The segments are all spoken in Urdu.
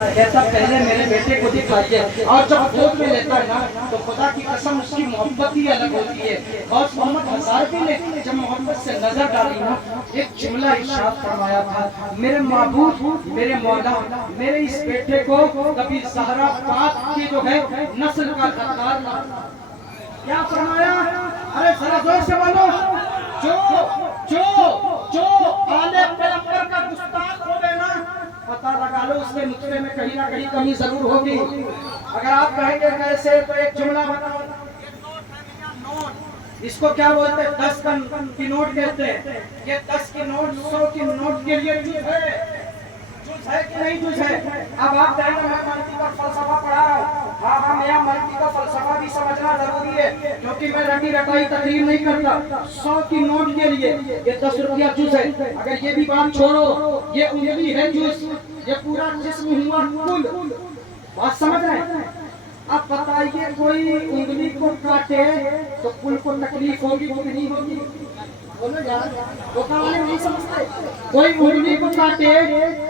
کہتا پہلے میرے بیٹے کو دکھائیے، اور جب گود میں لیتا ہے نا تو خدا کی قسم اس کی محبت ہی الگ ہوتی ہے۔ غوث محمد ہزاروی نے جب محبت سے نظر ڈالی نا، ایک جملہ ارشاد فرمایا تھا، میرے معبود، میرے مولا، میرے اس بیٹے کو کبھی زہرا پاک کی جو ہے نسل کا غدار نہ بنا۔ کیا فرمایا؟ ارے ذرا زور سے بولو، جو آل پیغمبر کا گستاخ ہو گئے نا، پتہ لگا لو اس کے نطفے میں کہیں نہ کہیں کمی ضرور ہوگی۔ اگر آپ کہیں گے کیسے تو ایک جملہ بتاؤ، اس کو کیا بولتے ہیں؟ 10 کی نوٹ کہتے ہیں۔ یہ 10 کی نوٹ 100 کی نوٹ کے لیے جز ہے کہ نہیں جز ہے؟ اب آپ کہیں گے میں منطق کا فلسفہ پڑھا رہا ہوں۔ ہاں میاں، منطق کا فلسفہ بھی سمجھنا ضروری ہے، کیونکہ میں رٹی رٹائی تقریر نہیں کرتا۔ 100 کی نوٹ کے لیے یہ 10 روپیہ جز ہے۔ اگر یہ بھی بات چھوڑو، یہ انگلی ہے جز، یہ پورا جسم ہوا کل۔ بات سمجھ رہے ہیں؟ اب بتائیے کوئی انگلی کو کاٹے تو کل کو تکلیف ہوگی کہ نہیں ہوگی؟ بولو یار، وہ کہاں نہیں سمجھتے؟ کوئی انگلی کو کاٹے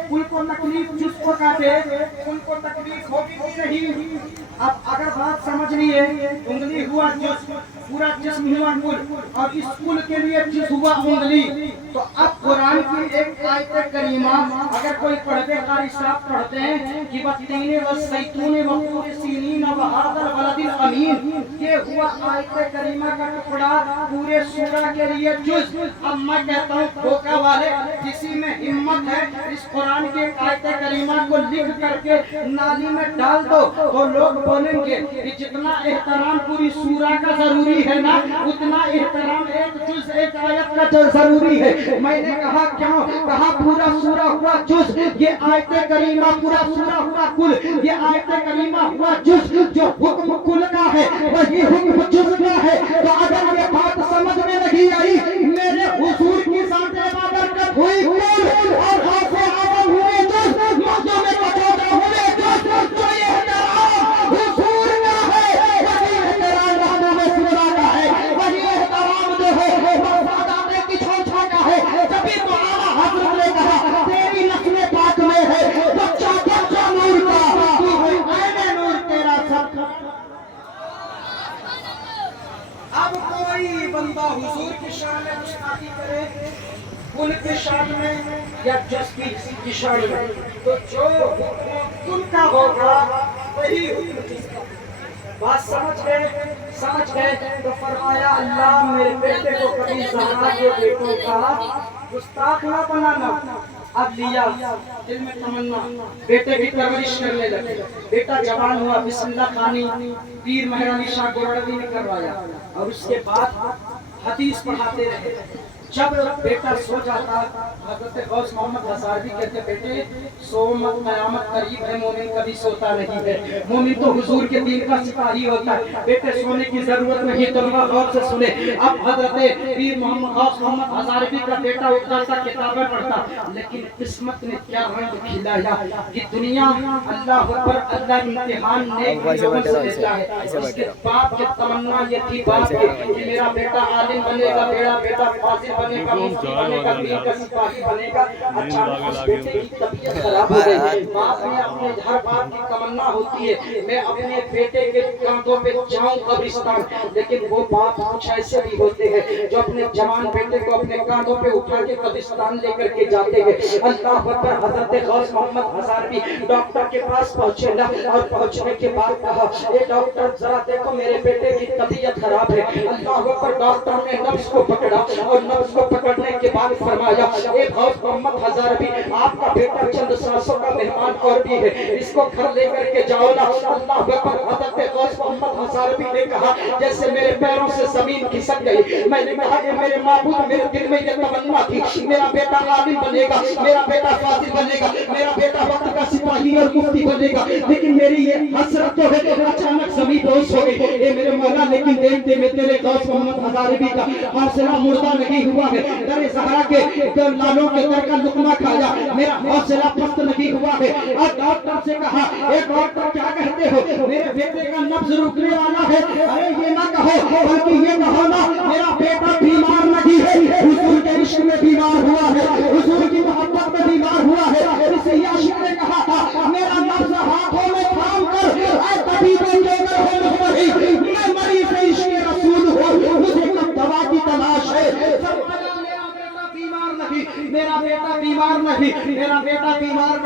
کل کو تکلیف، جس کو کاٹے کل کو تکلیف ہوگی کہ نہیں؟ اب اگر بات سمجھنی ہے، انگلی ہوا جس، پورا جسم ہوا کل، اور اس کل کے لیے جس ہوا انگلی، تو اب قرآن کی ایک آیت کریمہ اگر کوئی پڑھتے قاری صاحب پڑھتے ہیں کہ والتین والزیتون وطور سینین وہذا البلد الامین، یہ ہوا آیت کریمہ کا ٹکڑا پورے سورہ کے لیے جز۔ اب میں کہتا ہوں دھوکہ والے، کسی میں ہمت ہے اس قرآن کے آیت کریمہ کو لکھ کر کے نالی میں ڈال دو تو لوگ بولیں گے کہ جتنا احترام پوری سورہ کا ضروری ہے نا، اتنا احترام ایک جز ایک آیت کا ضروری ہے۔ میں نے کہا کیوں؟ کہا پورا سورہ ہوا جز، یہ آیت کریمہ پورا سورہ ہوا کل، یہ آیت کریمہ ہوا جز، جو حکم کل کا ہے وہی حکم جز کا ہے۔ تو اگر یہ بات سمجھ میں نہیں آئی، میرے حضور کی ذات بابرکت ہوئی کل اور غوث اعظم ہوئے جز، مردوں میں بچوتا ہوئے جز، جو احترام حضور کا ہے وہی احترام مردوں میں سورہ کا ہے، وہی احترام جو ہے وفادار کی چھوچا کا ہے۔ جبھی تو اعلیٰ حضرت نے کہا تیری نسل پاک میں ہے بچہ بچہ نور کا، تو ہے عین نور تیرا سب کا۔ اب کوئی بندہ حضور کی شان میں گستاخی کرے، کل کی شان میں یا جس کی شان میں، تو جو کل کا ہوگا وہی حکم جس کا۔ بات سمجھ گئے؟ تو فرمایا اللہ میرے بیٹے کو کبھی زہرا کے بیٹوں کا گستاخ نہ بنانا۔ اب لیا دل میں تمنا، بیٹے کی پرورش کرنے لگے، بیٹا جوان ہوا، بسم اللہ خانی پیر مہرانی شاہ گورڑوی نے کروایا، اور اس کے بعد حدیث پڑھاتے رہے۔ جب بیٹا سو جاتا، حضرت غوث محمد ہزاروی کہتے بیٹے سو مت، قیامت قریب ہے، مومن کبھی سوتا نہیں ہے، مومن تو حضور کے دین کا سپاہی ہوتا ہے، بیٹے سونے کی ضرورت نہیں، طلبہ غور سے سنے۔ اب حضرت پیر محمد غوث محمد ہزاروی کا بیٹا اٹھتا تھا، کتابیں پڑھتا، لیکن قسمت نے کیا رنگ کھلایا کہ دنیا اللہ اکبر، اللہ امتحان نیک لوگوں سے دیتا ہے۔ اس کے باپ کی تمنا یہ تھی باپ کی کہ میرا بیٹا عالم بنے گا، میرا بیٹا فاضل بنے گا، مفتی بنے گا، دین کا سپاہی بنے گا۔ اچانک اس بیٹے کی طبیعت خراب ہو گئی۔ باپ نے اپنے ہر باپ کی تمنا ہوتی ہے میں اپنے بیٹے کے کاندھوں پہ جاؤں قبرستان، لیکن وہ باپ کچھ ایسے بھی ہوتے ہیں جو اپنے جوان بیٹے کو اپنے کاندھوں پہ اٹھا کے قبرستان لے کر کے جاتے ہیں۔ اللہ اکبر، حضرت غوث محمد ہزاروی ڈاکٹر کے پاس پہنچے نا، اور پہنچنے کے بعد کہا اے ڈاکٹر ذرا دیکھو میرے بیٹے کی طبیعت خراب ہے۔ اللہ اکبر، ڈاکٹر نے نبض کو پکڑا اور نبض کو پکڑنے کے بعد فرمایا اے غوث محمد ہزاروی، آپ کا بیٹا چند سانسوں کا مہمان اور بھی ہے، اس کو گھر لے کر کے جاؤ نا۔ اللہ اکبر، حضرت غوث محمد ہزاروی نے کہا جیسے میرے پیروں سے زمین کھسک گئی۔ میں نے کہا کہ میرے معبود، میرے دل میں یہ تمنا تھی میرا بیٹا عالم بنے گا، میرا بیٹا فاضل بنے گا، میرا بیٹا وقت کا سپاہی اور مفتی بنے گا، لیکن میری یہ حسرت تو ہے اچانک زمین دوش ہو گئی۔ اے میرے مولا، لیکن دیکھتے میں تیرے غوث محمد ہزاروی کا حوصلہ مردہ نہیں ہوا ہے، در زہرا کے لالوں کے در کا لقمہ کھایا، میرا حوصلہ پست نہیں ہوا ہے۔ اور ڈاکٹر سے کہا اے ڈاکٹر کیا کہتے ہو، میرے بیٹے کا نبض رکنے والا ہے۔ ارے یہ نہ کہو بلکہ یہ کہو نا میرا بیٹا بیمار نہیں ہے، حضور کے عشق میں بیمار ہوا ہے، حضور کی محبت میں بیمار ہوا ہے۔ اس عاشق نے کہا تھا میرا نبض